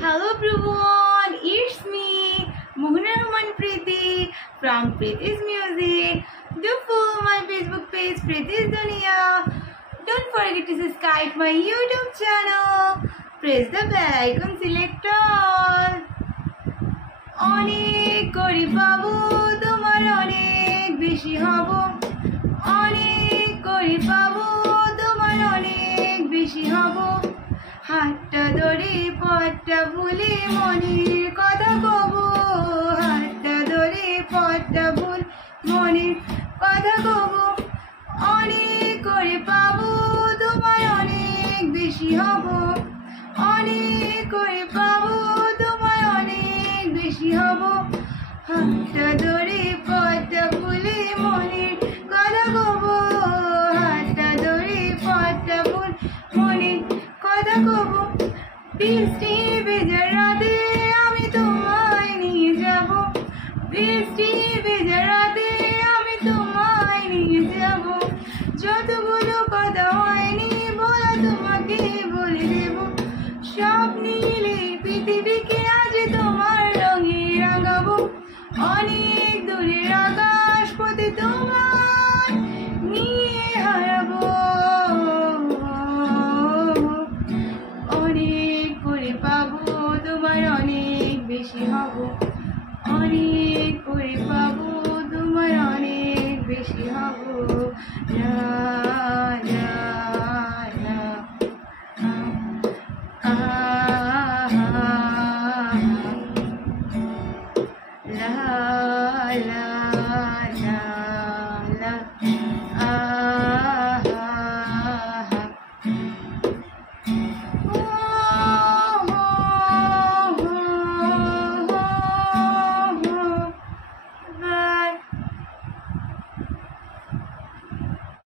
Hello everyone, it's me, Mohana Rahman Preeti from Preeti's Music. Do follow my Facebook page Preeti's Dunia. Don't forget to subscribe my YouTube channel. Press the bell icon, select all. অনেক করে পাবো তোমার অনেক বেশি হব অনেক করে পাবো তোমার অনেক বেশি হব হাতটা ধরে পথটা ভুলে মনের কথা কব হাতটা ধরে পথটা ভুল মনের কথা কব অনেক করে পাবো তোমার অনেক বেশি হব অনেক করে পাবো তোমার অনেক বেশি হব হাতটা ধরে পথটা ভুলে মনের কথা কব হাতটা ধরে পথটা ভুল মনের কথা কব বৃষ্টি ভেজা রাতে আমি তোমায় নিয়ে যাব বৃষ্টি ভেজা রাতে আমি তোমায় নিয়ে যাব যতগুলো কথা হয়নি বলা তোমাকে বলে দেব সব নীলে পৃথিবীকে আজ তোমার রঙে রাঙাবো অনেক দূরের আকাশ পথে তোমার নিয়ে হারাবো অনেক করে পাবো তোমার অনেক বেশি হব অনেক করে পাবো তোমার অনেক বেশি হব